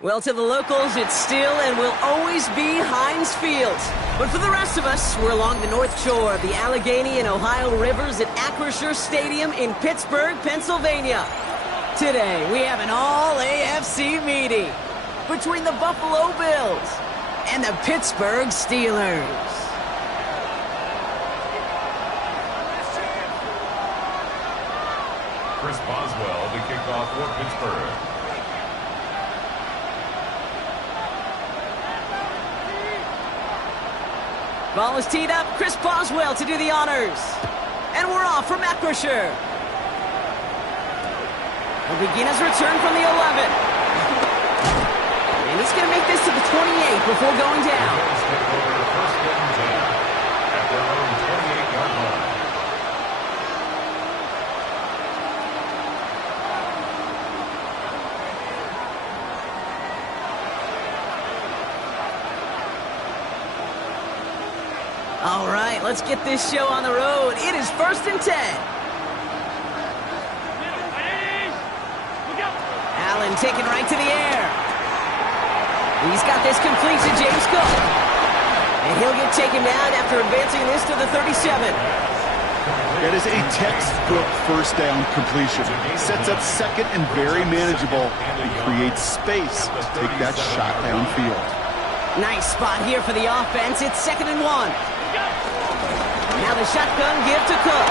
Well, to the locals, it's still and will always be Heinz Field. But for the rest of us, we're along the North Shore of the Allegheny and Ohio Rivers at Acrisure Stadium in Pittsburgh, Pennsylvania. Today, we have an all-AFC meeting between the Buffalo Bills and the Pittsburgh Steelers. Chris Boswell to kick off for Pittsburgh. Ball is teed up. Chris Boswell to do the honors. And we're off from Acrisure. He'll begin his return from the 11. And he's going to make this to the 28 before going down. All right, let's get this show on the road. It is 1st and 10. Allen taken right to the air. He's got this complete to James Cook. And he'll get taken down after advancing this to the 37. That is a textbook first down completion. Sets up second and very manageable and creates space to take that shot downfield. Nice spot here for the offense. It's 2nd and 1. Now the shotgun give to Cook.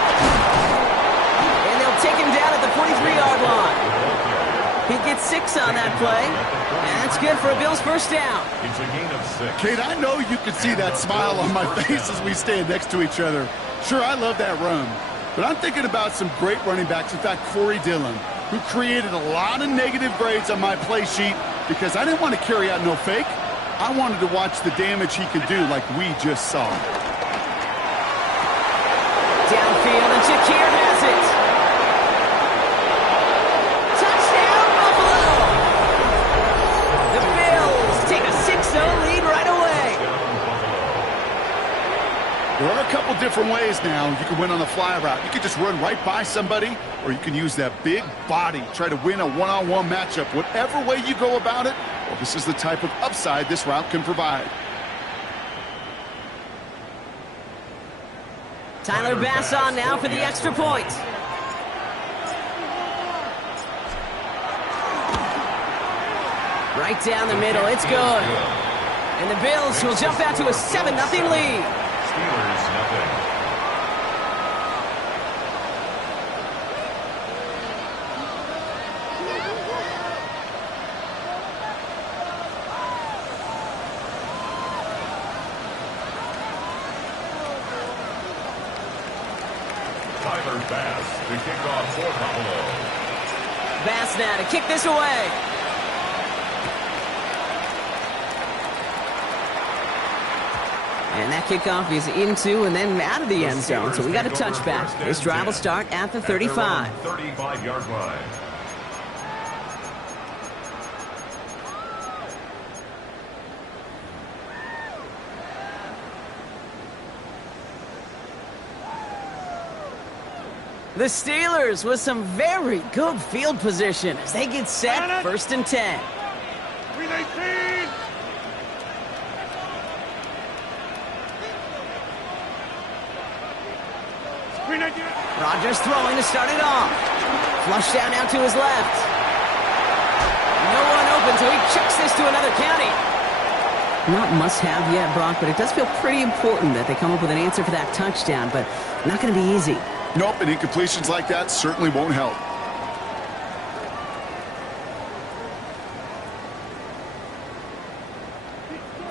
And they'll take him down at the 43-yard line. He gets 6 on that play. And that's good for a Bills first down. It's a gain of 6. Kate, I know you can see that smile on my face as we stand next to each other. Sure, I love that run. But I'm thinking about some great running backs. In fact, Corey Dillon, who created a lot of negative grades on my play sheet because I didn't want to carry out no fake. I wanted to watch the damage he could do like we just saw. Downfield, and Shakir has it. Touchdown, Buffalo! The Bills take a 6-0 lead right away. There are a couple different ways now. You can win on the fly route. You can just run right by somebody, or you can use that big body, try to win a one-on-one matchup. Whatever way you go about it, well, this is the type of upside this route can provide. Tyler Bass on now for the extra point. Right down the middle, it's good. And the Bills will jump out to a 7-0 lead. Steelers, nothing. Tyler Bass to kick off for Buffalo. Bass now to kick this away. And that kickoff is into and then out of the end zone. So we got a touchback. This drive will start at the 35. 35-yard line. The Steelers with some very good field position as they get set, 1st and 10. 319. Rodgers throwing to start it off. Flush down now to his left. No one open, so he chucks this to another county. Not must-have yet, Brock, but it does feel pretty important that they come up with an answer for that touchdown, but not going to be easy. Nope, and incompletions like that certainly won't help.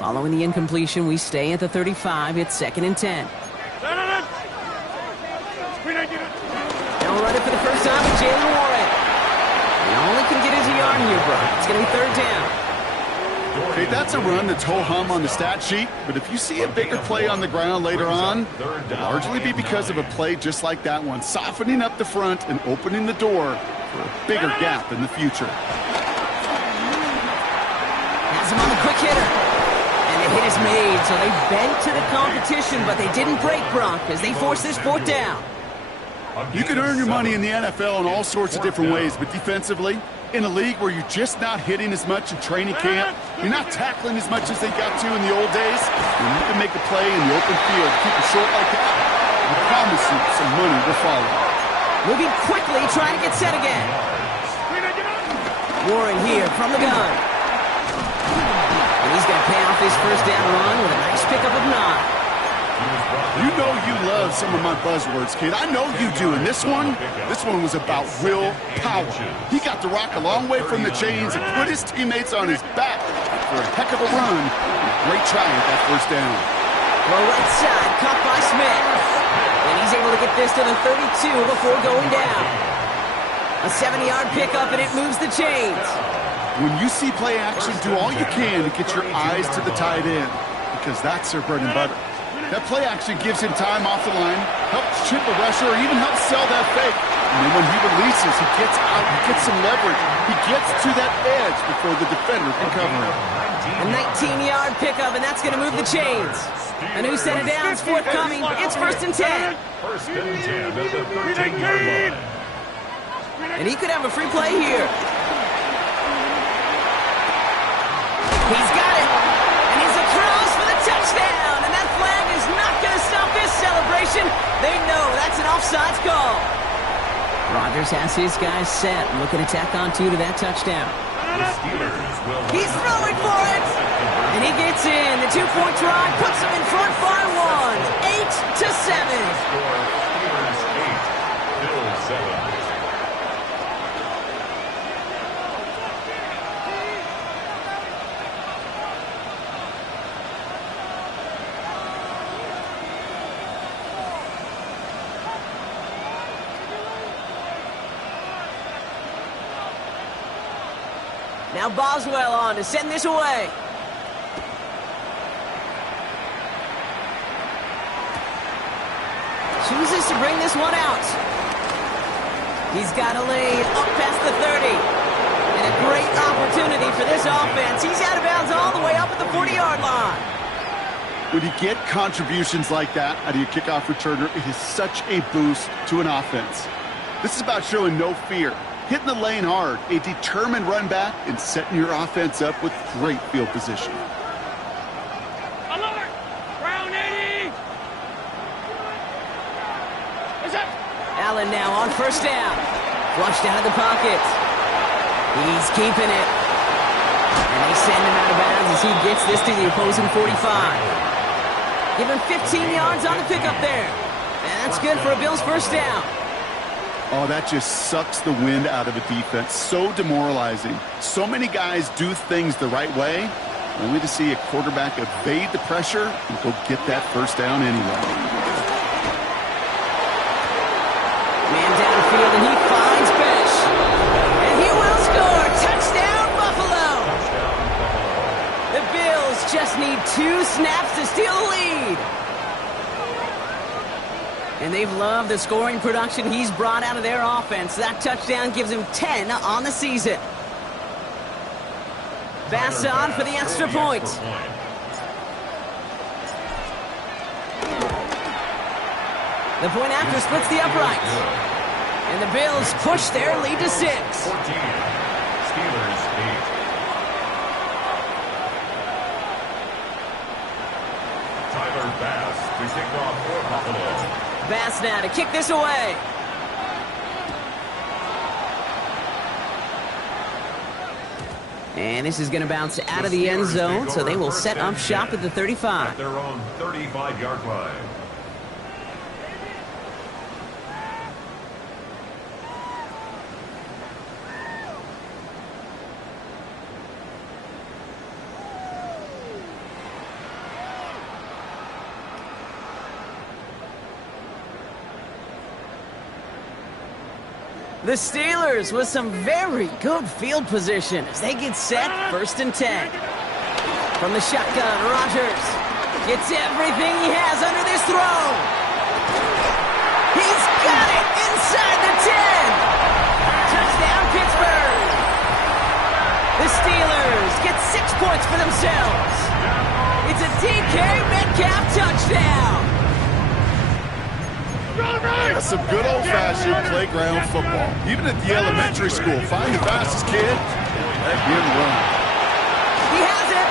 Following the incompletion, we stay at the 35. It's 2nd and 10. They'll run it for the first time with Jalen Warren. He only can get his yard here, Brock. It's going to be 3rd down. Okay, that's a run that's ho-hum on the stat sheet, but if you see a bigger play on the ground later on, it'll largely be because of a play just like that one, softening up the front and opening the door for a bigger gap in the future. Has him on the quick hitter. And the hit is made, so they bent to the competition, but they didn't break, Brock, as they force this 4th down. You can earn your money in the NFL in all sorts of different ways, but defensively, in a league where you're just not hitting as much in training camp, you're not tackling as much as they got to in the old days, when you can make a play in the open field, keep it short like that, I promise you some money will follow. Moving quickly, trying to get set again. Warren here from the gun. And he's going to pay off this 1st down run with a nice pickup of 9. You know you love some of my buzzwords, kid. I know you do. And this one was about will power. He got the rock a long way from the chains and put his teammates on his back for a heck of a run. And a great try at that 1st down. Well, right side, caught by Smith. And he's able to get this to the 32 before going down. A 70-yard pickup, and it moves the chains. When you see play action, do all you can to get your eyes to the tight end, because that's their bread and butter. That play action gives him time off the line, helps chip a rusher, or even helps sell that fake. And then when he releases, he gets out, he gets some leverage. He gets to that edge before the defender can cover him. A 19-yard pickup, and that's going to move the chains. A new set of downs forthcoming. It's 1st and 10. 1st and 10 at the 13-yard line. And he could have a free play here. He's got it. And he's across for the touchdown. And that flag is not going to stop this celebration. They know that's an offsides call. Rodgers has his guys set. Looking to tack on 2 to that touchdown. He's throwing for it. And he gets in. The 2-point try puts him in front by 1. 8-7. Score, Steelers 8, Bills 7. Now Boswell on to send this away. Chooses to bring this one out. He's got a lane up past the 30. And a great opportunity for this offense. He's out of bounds all the way up at the 40-yard line. When you get contributions like that out of your kickoff returner, it is such a boost to an offense. This is about showing no fear, hitting the lane hard, a determined run back, and setting your offense up with great field position. Alert! Round 80! Is it? Allen now on 1st down. Flushed out of the pocket. He's keeping it. And they send him out of bounds as he gets this to the opposing 45. Give him 15 yards on the pickup there. And that's good for a Bills 1st down. Oh, that just sucks the wind out of a defense. So demoralizing. So many guys do things the right way, only to see a quarterback evade the pressure and go get that 1st down anyway. Man downfield, and he finds Besh. And he will score. Touchdown, Buffalo. The Bills just need 2 snaps to steal the lead. And they've loved the scoring production he's brought out of their offense. That touchdown gives him 10 on the season. Bass on for the extra point. The point after splits the uprights. And the Bills push their lead to 6. 14. Steelers 8. Tyler Bass to kick off for Buffalo. Bass now to kick this away. And this is going to bounce out of the end zone, so they will set up shop at the 35. At their own 35-yard line. The Steelers with some very good field position as they get set, 1st and 10. From the shotgun, Rodgers gets everything he has under this throw. He's got it inside the 10. Touchdown, Pittsburgh. The Steelers get 6 points for themselves. It's a DK Metcalf touchdown. That's some good old-fashioned playground football. Even at the elementary school, find the fastest kid and let him run. He has it,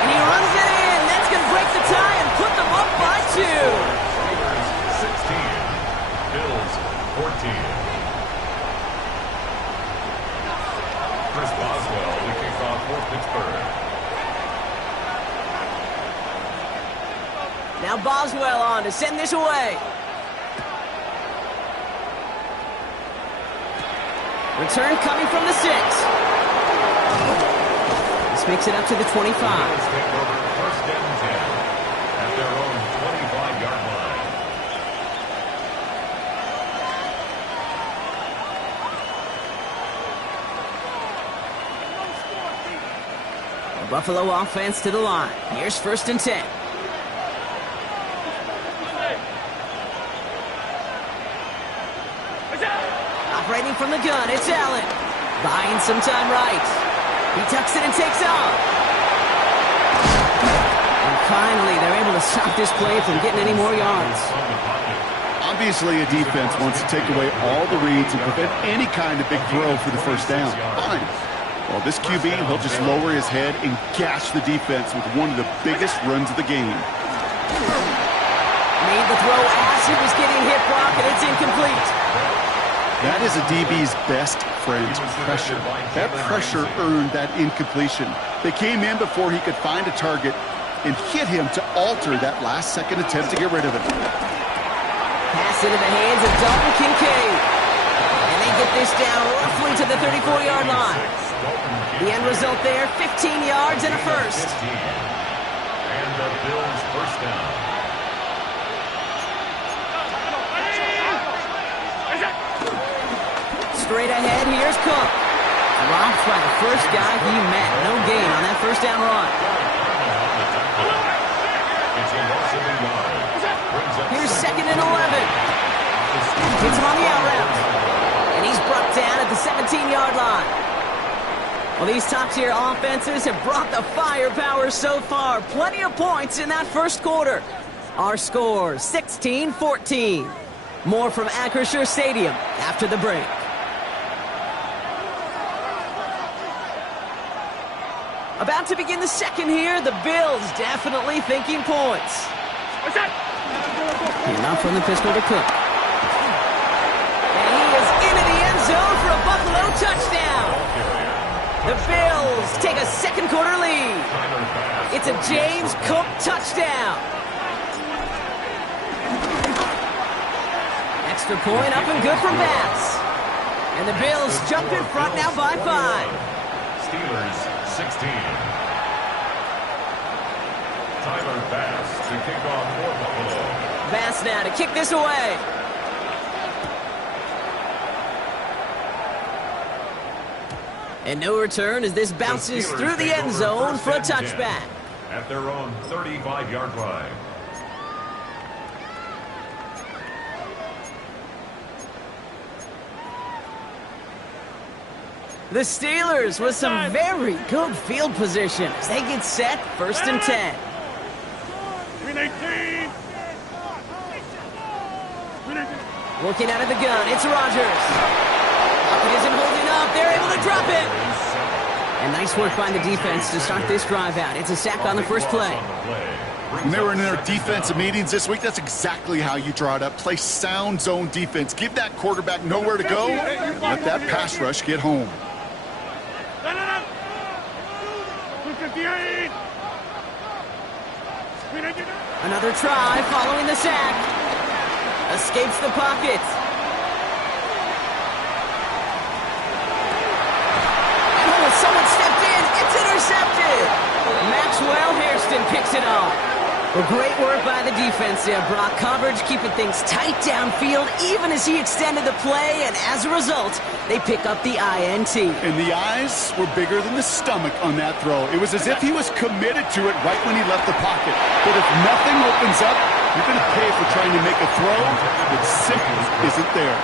and he runs it in. That's going to break the tie and put them up by 2. 16, Bills 14. Chris Boswell to kick off for Pittsburgh. Now Boswell on to send this away. Return coming from the 6. This makes it up to the 25. Bills take over 1st and 10 at their own 25-yard The line. Buffalo offense to the line. Here's 1st and 10. Operating from the gun, it's Allen. Buying some time right. He tucks it and takes off. And finally, they're able to stop this play from getting any more yards. Obviously, a defense wants to take away all the reads and prevent any kind of big throw for the 1st down. Fine. Well, this QB, he'll just lower his head and gash the defense with one of the biggest runs of the game. Made the throw as he was getting hit block, and it's incomplete. That is a DB's best friend, pressure. That pressure earned that incompletion. They came in before he could find a target and hit him to alter that last-second attempt to get rid of it. Pass into the hands of Dalton Kincaid. And they get this down roughly to the 34-yard line. The end result there, 15 yards and a first. And the Bills' 1st down. Straight ahead, here's Cook. Dropped by the first guy he met. No gain on that 1st down run. Here's 2nd and 11. Hits him on the out route. And he's brought down at the 17-yard line. Well, these top-tier offenses have brought the firepower so far. Plenty of points in that 1st quarter. Our score, 16-14. More from Acrisure Stadium after the break. About to begin the 2nd here. The Bills definitely thinking points. And not from the pistol to Cook. And he is into the end zone for a Buffalo touchdown. The Bills take a 2nd quarter lead. It's a James Cook touchdown. Extra point up and good from Bass. And the Bills jump in front now by 5. Steelers 16. Tyler Bass to kick off for Buffalo. Bass now to kick this away. And no return as this bounces through the end zone for a touchback. At their own 35-yard line. The Steelers with some very good field position as they get set, 1st and 10. Looking out of the gun, it's Rodgers. It isn't holding up. They're able to drop it. And nice work by the defense to start this drive out. It's a sack on the first play. When they were in their defensive meetings this week, that's exactly how you draw it up. Play sound zone defense. Give that quarterback nowhere to go. Let that pass rush get home. Another try following the sack. Escapes the pocket. Oh, someone stepped in. It's intercepted. Maxwell Hairston picks it off. Well, great work by the defense there, Brock. Coverage keeping things tight downfield even as he extended the play, and as a result, they pick up the INT. And the eyes were bigger than the stomach on that throw. It was as if he was committed to it right when he left the pocket. But if nothing opens up, you're going to pay for trying to make a throw that simply isn't there.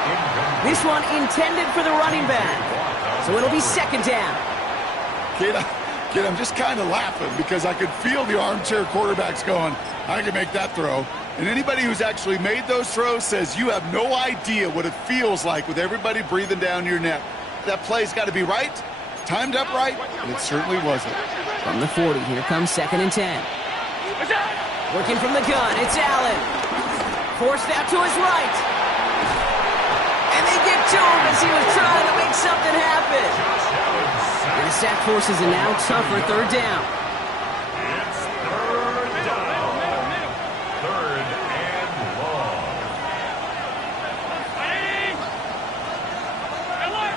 This one intended for the running back. So it'll be second down. Kid, I'm just kind of laughing because I could feel the armchair quarterbacks going, I can make that throw. And anybody who's actually made those throws says you have no idea what it feels like with everybody breathing down your neck. That play's got to be right, timed up right, and it certainly wasn't. From the 40, here comes second and 10. Working from the gun, it's Allen. Forced out to his right. And they get to him as he was trying to make something happen. And the sack forces a now tougher third down. It's third down. Third and long.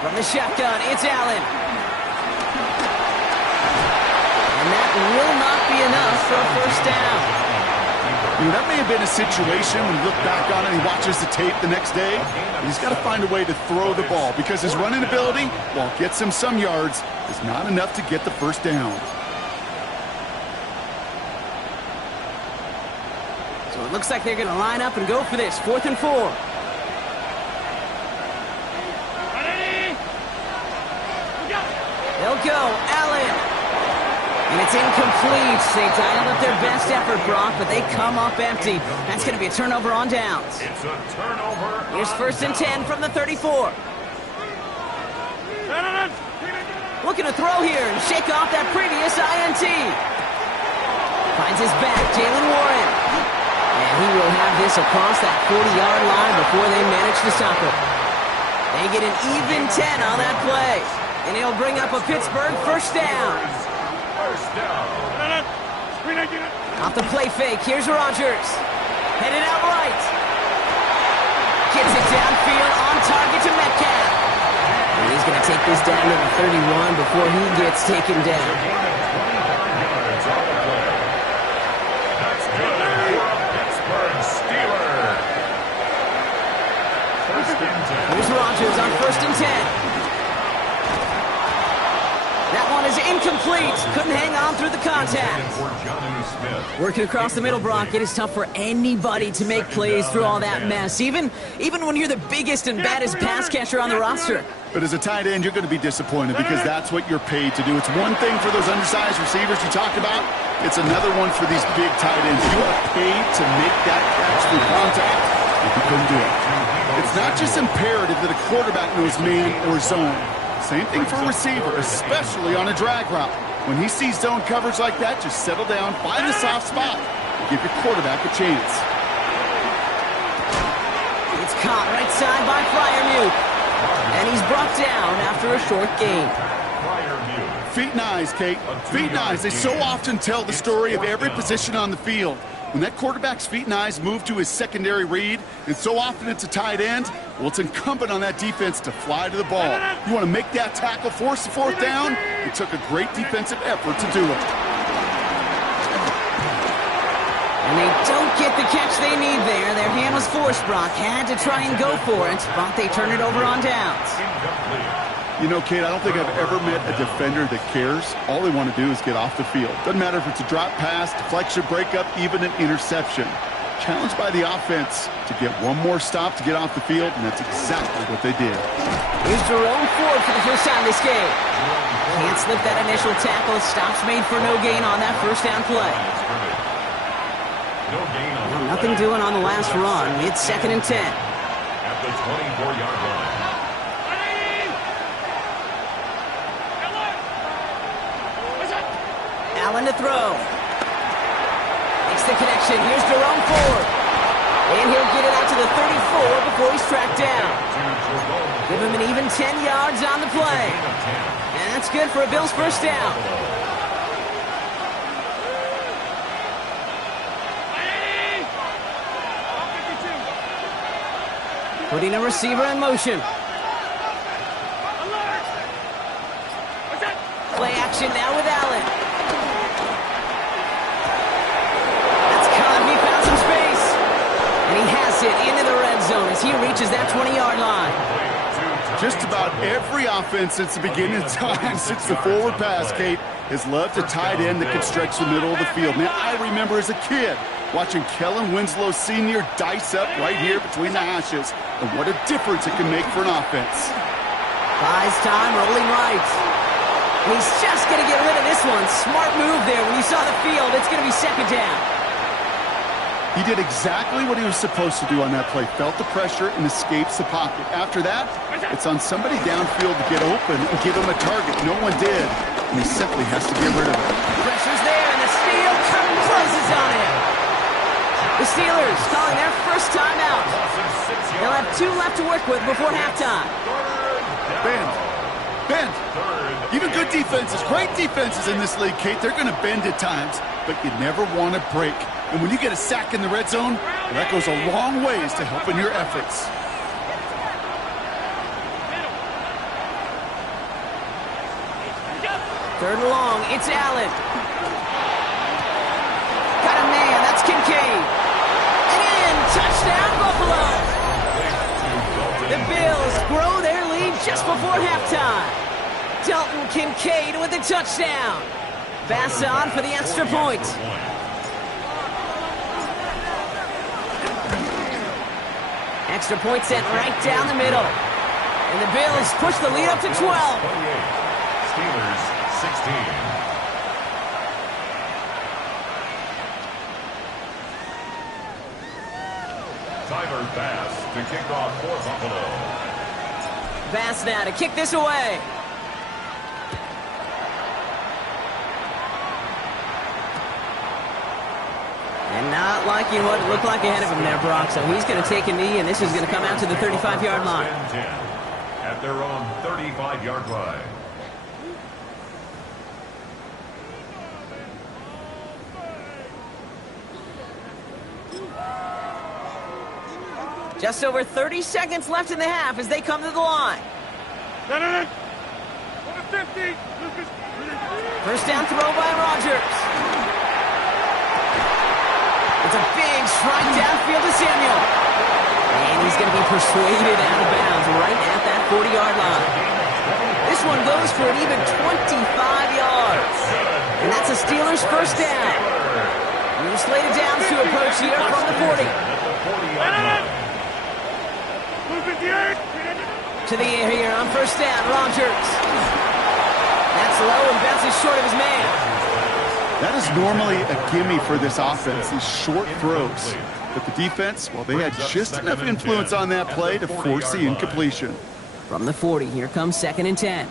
From the shotgun, it's Allen. And that will not be enough for a first down. That may have been a situation when you look back on it and he watches the tape the next day. He's got to find a way to throw the ball because his running ability, while it gets him some yards, is not enough to get the first down. So it looks like they're going to line up and go for this. 4th and 4. They'll go. Allen. And it's incomplete. They dialed up their best effort, Brock, but they come up empty. That's going to be a turnover on downs. It's a turnover. Here's 1st and 10 from the 34. Looking to throw here and shake off that previous INT. Finds his back, Jalen Warren. And he will have this across that 40-yard line before they manage to stop it. They get an even 10 on that play. And he'll bring up a Pittsburgh first down. First down. Off the play fake, here's Rodgers. Headed out right. Gets it downfield, on target to Metcalf. And he's going to take this down to the 31 before he gets taken down. That's good for a Pittsburgh Steeler. First and 10. Here's Rodgers on 1st and 10. That one is incomplete. Couldn't hang on through the contact. Working across the middle, Brock, it is tough for anybody to make plays through all that mess, even when you're the biggest and baddest pass catcher on the roster. But as a tight end, you're going to be disappointed because that's what you're paid to do. It's one thing for those undersized receivers you talked about. It's another one for these big tight ends. You are paid to make that catch through contact if you couldn't do it. It's not just imperative that a quarterback knows man or zone. Same thing for a receiver, especially on a drag route. When he sees zone coverage like that, just settle down, find the soft spot, and give your quarterback a chance. It's caught right side by Freiermuth. And he's brought down after a short gain. Feet and eyes, Kate. Feet and eyes. They so often tell the story of every position on the field. When that quarterback's feet and eyes move to his secondary read, and so often it's a tight end, well, it's incumbent on that defense to fly to the ball. You want to make that tackle, force the fourth down? It took a great defensive effort to do it. And they don't get the catch they need there. Their hand was forced, Brock. Had to try and go for it, but they turn it over on downs. You know, Kate, I don't think I've ever met a defender that cares. All they want to do is get off the field. Doesn't matter if it's a drop pass, deflection, breakup, even an interception. Challenged by the offense to get one more stop to get off the field, and that's exactly what they did. Here's Jerome Ford for the first time this game. Can't slip that initial tackle. Stops made for no gain on that first down play. Nothing doing on the last run. It's 2nd and 10. At the 24-yard line. Allen to throw. Makes the connection. Here's Jerome Ford. And he'll get it out to the 34 before he's tracked down. Give him an even 10 yards on the play. And that's good for a Bills first down. Putting a receiver in motion. Play action now with Allen. That's caught. He found some space. And he has it into the red zone as he reaches that 20-yard line. Just about every offense since the beginning of time, since the forward pass, Kate, has loved a tight end that can stretch the middle of the field. Man, I remember as a kid watching Kellen Winslow Sr. dice up right here between the hashes. And what a difference it can make for an offense. Buys time, rolling right. And he's just going to get rid of this one. Smart move there. When you saw the field, it's going to be second down. He did exactly what he was supposed to do on that play. Felt the pressure and escapes the pocket. After that, it's on somebody downfield to get open and give him a target. No one did, and he simply has to get rid of it. Pressure's there, and the steal closes on him. The Steelers calling their first time out. They'll have 2 left to work with before halftime. Bend. Even good defenses, great defenses in this league, Kate, they're going to bend at times, but you never want to break. And when you get a sack in the red zone, well, that goes a long ways to helping your efforts. Third and long, it's Allen. Got a man, that's Kincaid. And in, touchdown Buffalo. The Bills grow their lead just before halftime. Dalton Kincaid with the touchdown. Pass on for the extra point. Extra point sent right down the middle. And the Bills push the lead up to 12. Steelers 16. Tyler Bass to kick off for Buffalo. Bass now to kick this away. And not liking what it looked like ahead of him there, Brock. So he's going to take a knee, and this is going to come out to the 35-yard line. At their own 35-yard line. Just over 30 seconds left in the half as they come to the line. First down throw by Rodgers. It's a big strike downfield to Samuel. And he's going to be persuaded out of bounds right at that 40-yard line. This one goes for an even 25 yards. And that's a Steelers first down. New slated downs to approach here from the 40. To the air here on first down, Rodgers. That's low and bounces short of his man. That is normally a gimme for this offense, these short throws. But the defense, well, they had just enough influence on that play to force the incompletion. From the 40, here comes 2nd and 10.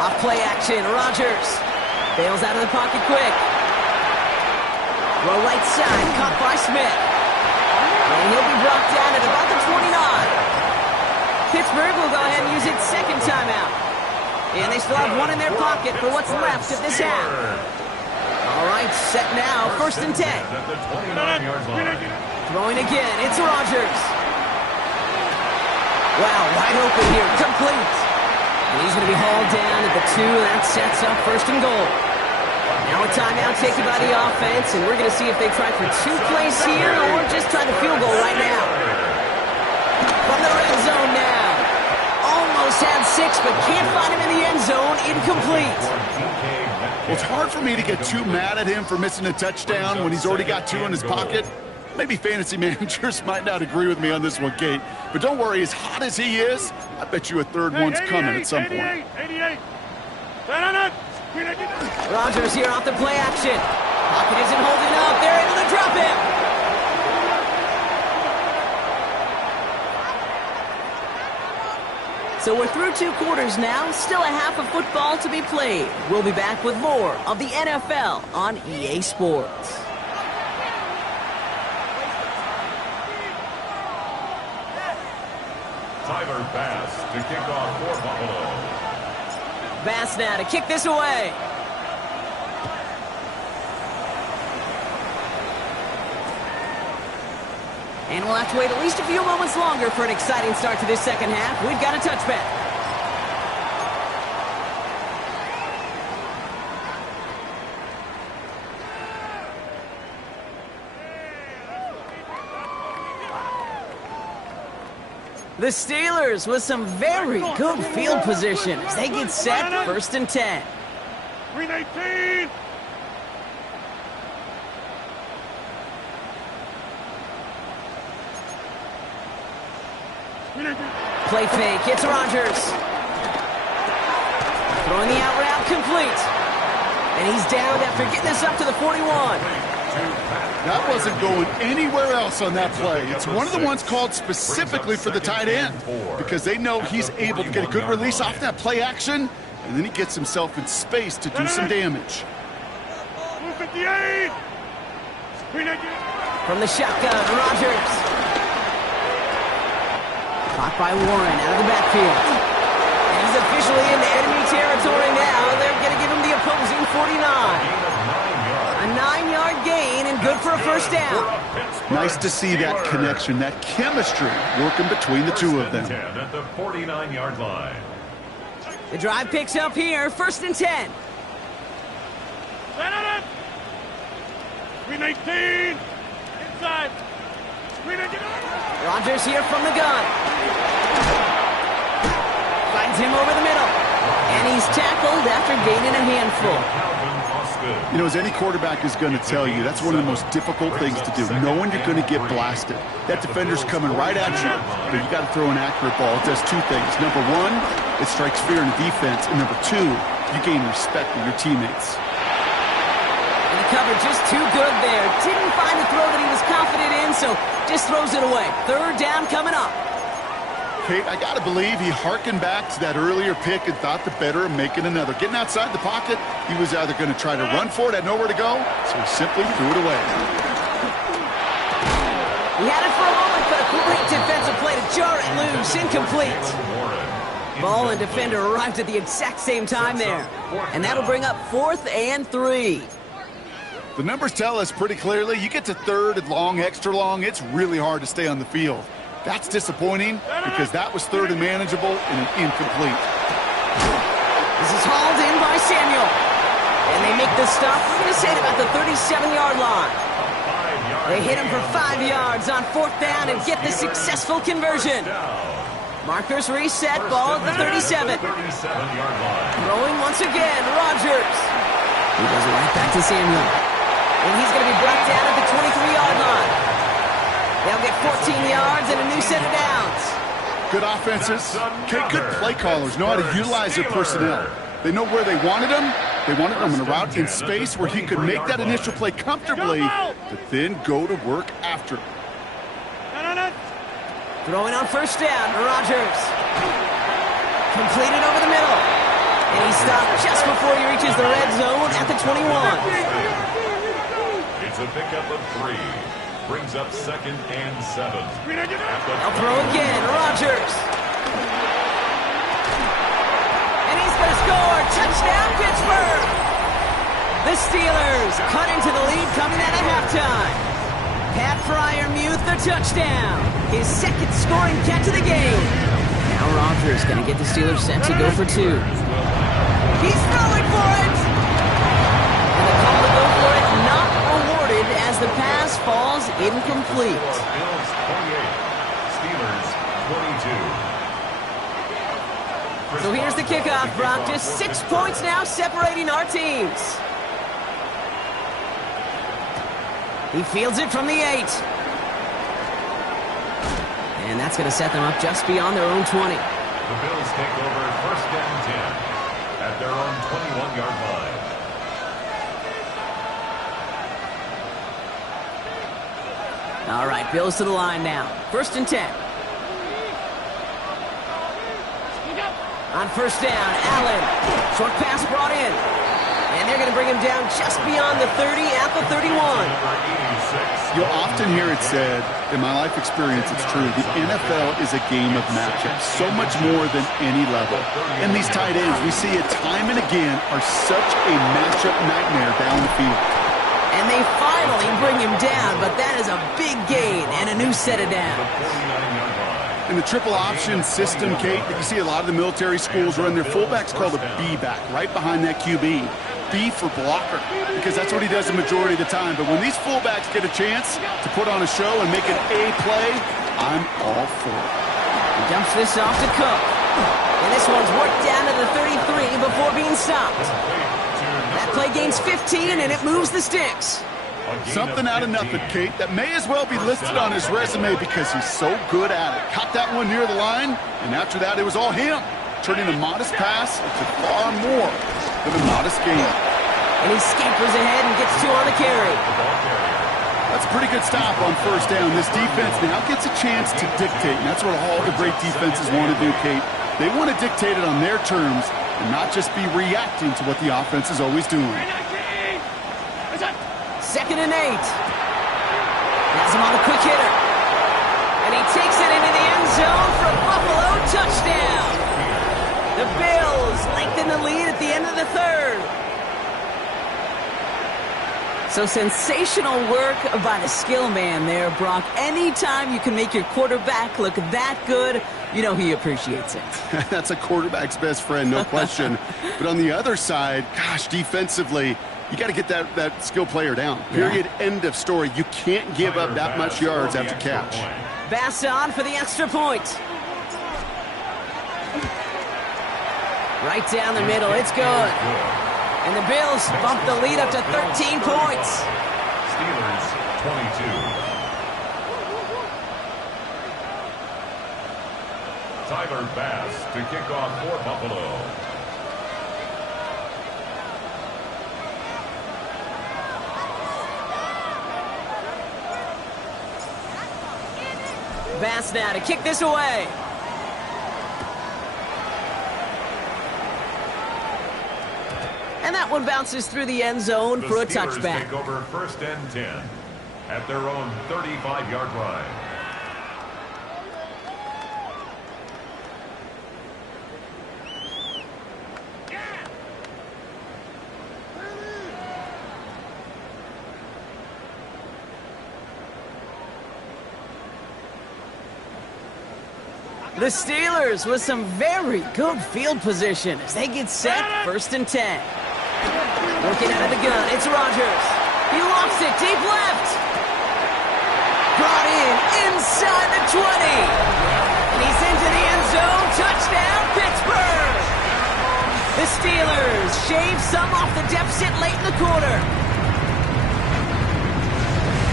Off play action, Rodgers. Bails out of the pocket quick. Throw right side, caught by Smith. And he'll be brought down at about the 29. Pittsburgh will go ahead and use its second timeout. And they still have one in their pocket for what's left of this half. All right, set now, 1st and 10. Throwing again, it's Rodgers. Wow, wide open here, complete. And he's going to be hauled down at the 2, and that sets up 1st and goal. Now a timeout taken by the offense, and we're going to see if they try for 2 plays here or just try the field goal right now. From the red zone now. Almost had 6, but can't find him in the end zone. Incomplete. Well, it's hard for me to get too mad at him for missing a touchdown when he's already got 2 in his pocket. Maybe fantasy managers might not agree with me on this one, Kate. But don't worry, as hot as he is, I bet you a 3rd one's coming at some point. Rodgers here off the play action. Pocket isn't holding up. They're able to drop him. So we're through 2 quarters now, still a half of football to be played. We'll be back with more of the NFL on EA Sports. Tyler Bass to kick off for Buffalo. Bass now to kick this away. And we'll have to wait at least a few moments longer for an exciting start to this second half. We've got a touchback. The Steelers with some very good field position as they get set, 1st and 10. 319. Play fake, it's Rodgers. Throwing the out route complete. And he's down after getting this up to the 41. That wasn't going anywhere else on that play. It's one of the ones called specifically for the tight end because they know he's able to get a good release off that play action, and then he gets himself in space to do some damage. 258. From the shotgun, Rodgers. Caught by Warren out of the backfield. And he's officially into enemy territory now. They're going to give him the opposing 49. A 9-yard gain and good for a first down. Nice to see that connection, that chemistry working between the two of them. At the 49-yard line. The drive picks up here, 1st and 10. 319. Inside. 319. Rodgers here from the gun. Finds him over the middle. And he's tackled after gaining a handful. You know, as any quarterback is going to tell you, that's one of the most difficult things to do, knowing you're going to get blasted. That defender's coming right at you, but you got to throw an accurate ball. It does two things. Number one, it strikes fear in the defense, and number two, you gain respect of your teammates. And the cover just too good there. Didn't find the throw that he was confident in, so just throws it away. 3rd down coming up. Kate, I got to believe he hearkened back to that earlier pick and thought the better of making another. Getting outside the pocket, he was either going to try to run for it, had nowhere to go, so he simply threw it away. He had it for a moment, but a great defensive play to jar it loose, incomplete. Ball and defender arrived at the exact same time there. And that'll bring up 4th and 3. The numbers tell us pretty clearly, you get to 3rd and long, extra long, it's really hard to stay on the field. That's disappointing because that was 3rd and manageable and an incomplete. This is hauled in by Samuel. And they make the stop, we're going to say, at about the 37-yard line. They hit him for 5 yards on 4th down and get the successful conversion. Markers reset, ball at the 37. Throwing once again, Rodgers. He does it right back to Samuel. And he's going to be brought down at the 23-yard line. They'll get 14 yards and a new set of downs. Good offenses. Okay, good play callers know how to utilize their personnel. They know where they wanted them. They wanted them in a route in space where he could make that initial play comfortably, but then go to work after. Throwing on 1st down, Rodgers. Completed over the middle. And he stopped just before he reaches the red zone at the 21. It's a pickup of 3. Brings up 2nd and 7. They'll throw again, Rodgers. And he's going to score. Touchdown, Pittsburgh. The Steelers cut into the lead coming out of halftime. Pat Fryermuth, the touchdown. His 2nd scoring catch of the game. Now Rodgers going to get the Steelers set to go for 2. He's throwing for it. And the call to go for it not awarded as the pass falls incomplete. Bills 28, Steelers 22. So here's the kickoff, Brock. Just 6 points now separating our teams. He fields it from the 8. And that's going to set them up just beyond their own 20. The Bills take over 1st and 10 at their own 21-yard line. All right, Bills to the line now. 1st and 10. On 1st down, Allen. Short pass brought in. And they're going to bring him down just beyond the 30 at the 31. You'll often hear it said, in my life experience, it's true, the NFL is a game of matchups, so much more than any level. And these tight ends, we see it time and again, are such a matchup nightmare down the field. And they finally bring him down, but that is a big gain and a new set of downs. In the triple option system, Kate, you see a lot of the military schools run their fullbacks called a B-back, right behind that QB. B for blocker, because that's what he does the majority of the time. But when these fullbacks get a chance to put on a show and make an A play, I'm all for it. He dumps this off to Cook. And this one's worked down to the 33 before being stopped. That play gains 15, and it moves the sticks. Something out of nothing, Kate, that may as well be listed on his resume because he's so good at it. Caught that one near the line, and after that, it was all him, turning a modest pass into far more than a modest gain. And he scampers ahead and gets 2 on the carry. That's a pretty good stop on first down. This defense now gets a chance to dictate, and that's what all the great defenses want to do, Kate. They want to dictate it on their terms and not just be reacting to what the offense is always doing. 2nd and 8. Has him on the quick hitter. And he takes it into the end zone for a Buffalo touchdown. The Bills lengthen the lead at the end of the 3rd. So sensational work by the skill man there, Brock. Anytime you can make your quarterback look that good, you know he appreciates it. That's a quarterback's best friend, no question. But on the other side, gosh, defensively, you got to get that skill player down. Period. Yeah. End of story. You can't give up that much yards after catch. Bass on for the extra point. Right down the middle. It's good. And the Bills bump the lead up to 13 points. Steelers 22. Tyler Bass to kick off for Buffalo. Bass now to kick this away. And that one bounces through the end zone for a touchback. Take over 1st and 10 at their own 35-yard line. The Steelers with some very good field position as they get set 1st and 10. Working out of the gun, it's Rodgers. He lofts it deep left. Brought in inside the 20. And he's into the end zone. Touchdown, Pittsburgh. The Steelers shave some off the deficit late in the quarter.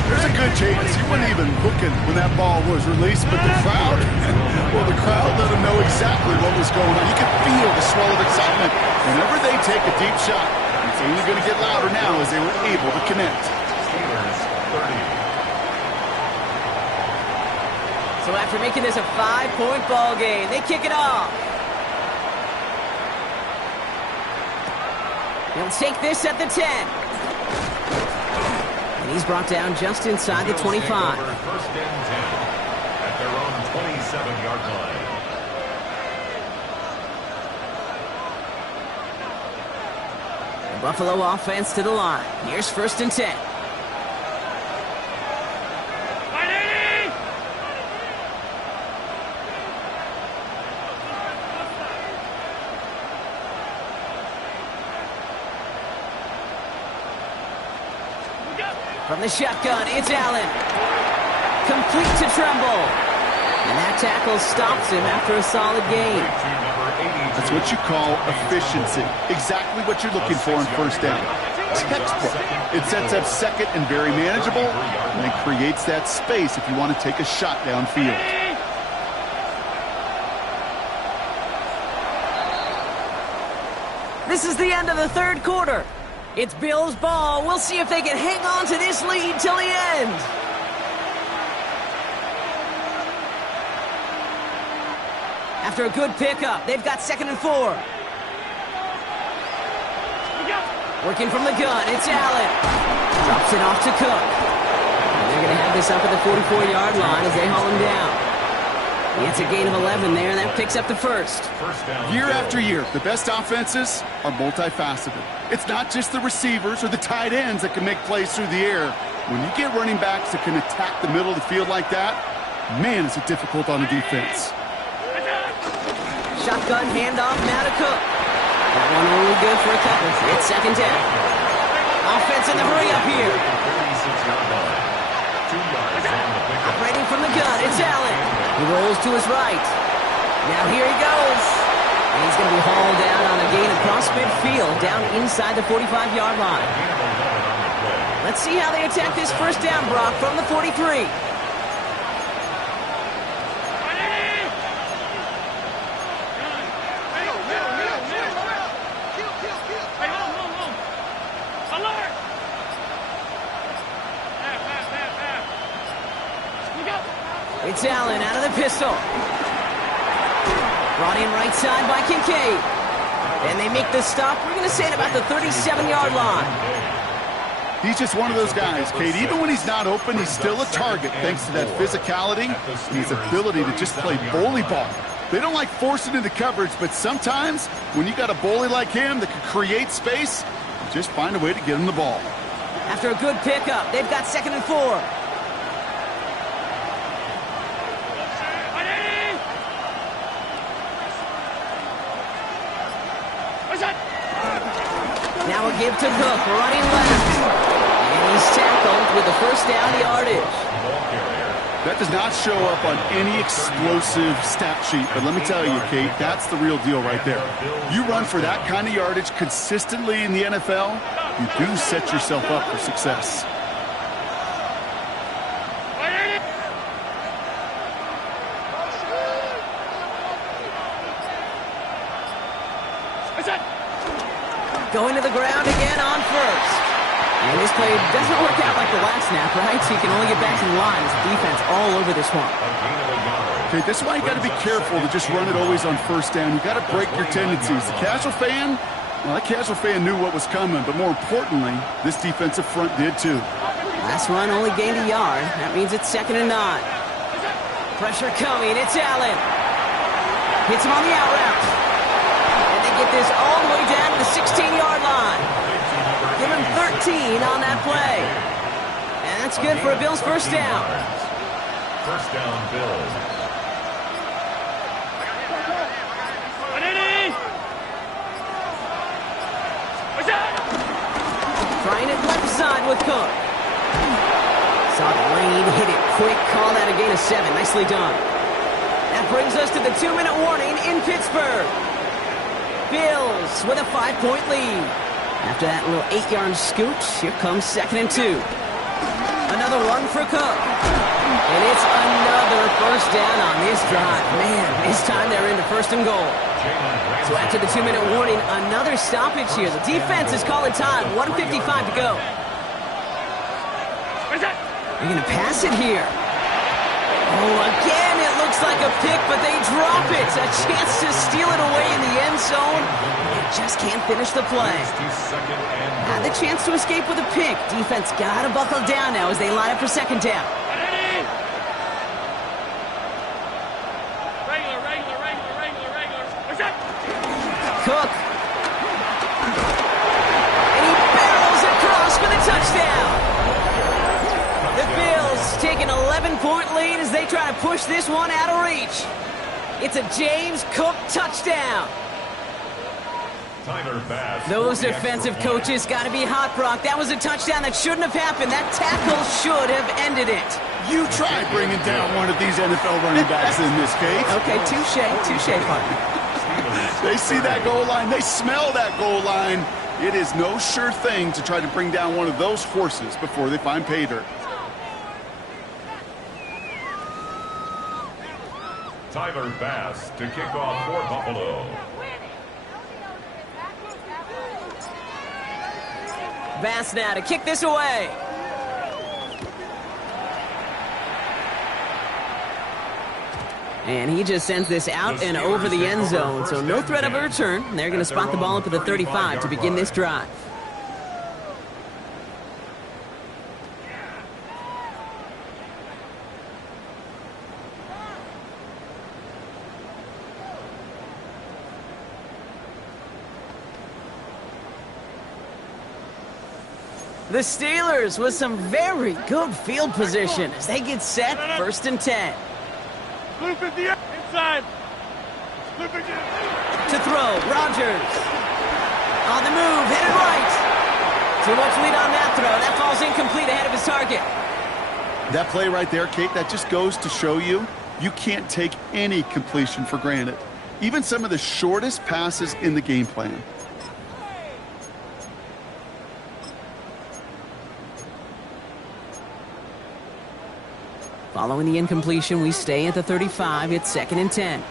There's a good chance he wasn't even looking when that ball was released, but the crowd, well, the crowd let him know exactly what was going on. You could feel the swell of excitement. Whenever they take a deep shot, it's only going to get louder now as they were able to connect. Steelers 30. So after making this a 5-point ball game, they kick it off. He'll take this at the 10. And he's brought down just inside the 25. 1st and 10 at their own 27-yard line. The Buffalo offense to the line. Here's 1st and 10. From the shotgun, it's Allen. Complete to Tremble. And that tackle stops him after a solid gain. That's what you call efficiency. Exactly what you're looking for in 1st down. Textbook. It sets up 2nd and very manageable, and it creates that space if you want to take a shot downfield. This is the end of the 3rd quarter. It's Bills ball. We'll see if they can hang on to this lead till the end. After a good pickup, they've got 2nd and 4. Working from the gun, it's Allen. Drops it off to Cook. And they're going to have this up at the 44-yard line as they haul him down. It's a gain of 11 there, and that picks up the first. Year after year, the best offenses are multifaceted. It's not just the receivers or the tight ends that can make plays through the air. When you get running backs that can attack the middle of the field like that, man, is it difficult on the defense. Shotgun handoff now to Cook. That one only good for a couple. It's second down. Offense in the hurry up here. Operating from the gun, it's Allen. He rolls to his right. Now here he goes. And he's going to be hauled down on a gain across midfield, down inside the 45-yard line. Let's see how they attack this first down, Brock, from the 43. It's Allen out of the pistol. Brought in right side by Kincaid. And they make the stop, we're going to say at about the 37-yard line. He's just one of those guys, Kate. Even when he's not open, he's still a target thanks to that physicality and his ability to just play bully ball. They don't like forcing into coverage, but sometimes when you got a bully like him that can create space, you just find a way to get him the ball. After a good pickup, they've got 2nd and 4. Now a give to Cook, running left. And he's tackled with the first down yardage. That does not show up on any explosive stat sheet, but let me tell you, Kate, that's the real deal right there. You run for that kind of yardage consistently in the NFL, you do set yourself up for success. Going to the ground again on first. And this play doesn't work out like the last snap, right? So you can only get back in line as the defense all over this one. Okay, that's why you got to be careful to just run it always on first down. You got to break your tendencies. The casual fan, well, that casual fan knew what was coming, but more importantly, this defensive front did too. Last run only gained a yard. That means it's 2nd and 9. Pressure coming. It's Allen. Hits him on the out route. And they get this all the way down to the 16-yard line. Give him 13 on that play. And that's good for a Bills first down. First down, Bills. Trying it left side with Cook. Saw the lane, hit it quick, call that a gain of 7. Nicely done. That brings us to the 2-minute warning in Pittsburgh. Bills with a 5-point lead. After that little 8-yard scooch, here comes 2nd and 2. Another one for Cook. And it's another first down on this drive. Man, this time they're into 1st and goal. So after the 2-minute warning, another stoppage here. The defense is calling time. 1:55 to go. They're going to pass it here. Oh, again, it looks like a pick, but they drop it. A chance to steal it away in the end zone. They just can't finish the play. Had the chance to escape with a pick. Defense got to buckle down now as they line up for 2nd down. Cook. And he barrels across for the touchdown. The Bills take an 11-point lead as they try to push this one out of reach. It's a James Cook touchdown. Those defensive coaches got to be hot, Brock. That was a touchdown that shouldn't have happened. That tackle should have ended it. You try bringing down one of these NFL running backs in this case. Okay, touche, partner. They see that goal line. They smell that goal line. It is no sure thing to try to bring down one of those horses before they find pay dirt. Tyler Bass to kick off for Buffalo. Bass now to kick this away. And he just sends this out and over the end zone, so no threat of a return. They're going to spot the ball up at the 35 to begin this drive. The Steelers with some very good field position as they get set, 1st and 10. Loop at the inside. Loop again. To throw, Rodgers. On the move, headed right. Too much lead on that throw. That falls incomplete ahead of his target. That play right there, Kate, that just goes to show you can't take any completion for granted. Even some of the shortest passes in the game plan. Following the incompletion, we stay at the 35. It's 2nd and 10.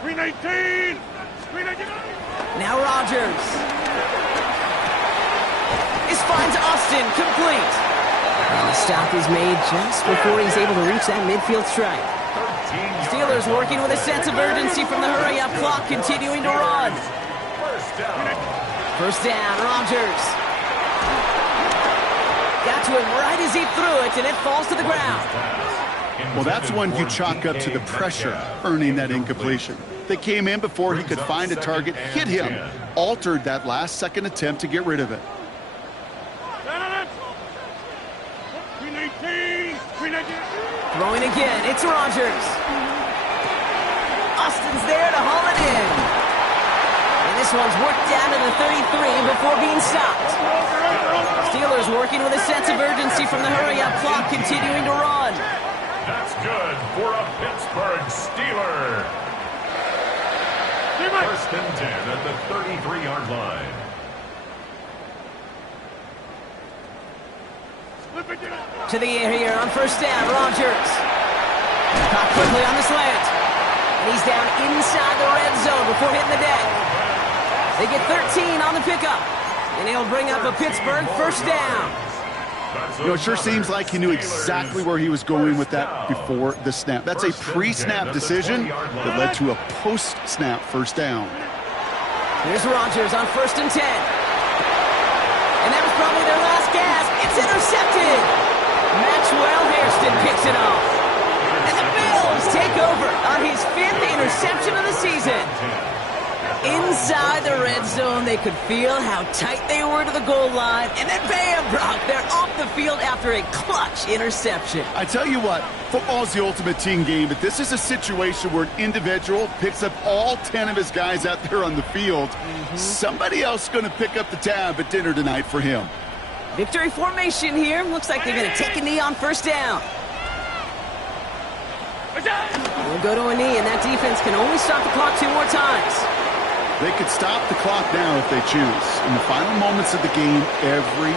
Green 18. Green 18. Now Rodgers. This finds Austin complete. And the stop is made just before he's able to reach that midfield strike. Steelers working with a sense of urgency from the hurry-up clock, continuing to run. First down, Rodgers. Got to him right as he threw it, and it falls to the ground. Well, that's one you chalk up to the pressure earning that incompletion. They came in before he could find a target, hit him, altered that last-second attempt to get rid of it. Throwing again, it's Rodgers. Austin's there to haul it in. And this one's worked down to the 33 before being stopped. Steelers working with a sense of urgency from the hurry-up clock, continuing to run. That's good for a Pittsburgh Steeler. 1st and 10 at the 33-yard line. To the air here on 1st down, Rodgers. Caught quickly on the slant. And he's down inside the red zone before hitting the deck. They get 13 on the pickup. And he'll bring up a Pittsburgh 1st down. You know, it sure seems like he knew exactly where he was going with that before the snap. That's a pre-snap decision that led to a post-snap 1st down. Here's Rodgers on 1st and 10. And that was probably their last gasp. It's intercepted. Maxwell Hairston picks it off. And the Bills take over on his 5th interception of the season. Inside the red zone, they could feel how tight they were to the goal line. And then bam, Brock, they're off the field after a clutch interception. I tell you what, football's the ultimate team game, but this is a situation where an individual picks up all 10 of his guys out there on the field. Somebody else is going to pick up the tab at dinner tonight for him. Victory formation here. Looks like they're going to take a knee on 1st down. We'll go to a knee, and that defense can only stop the clock 2 more times. They could stop the clock now if they choose. In the final moments of the game, every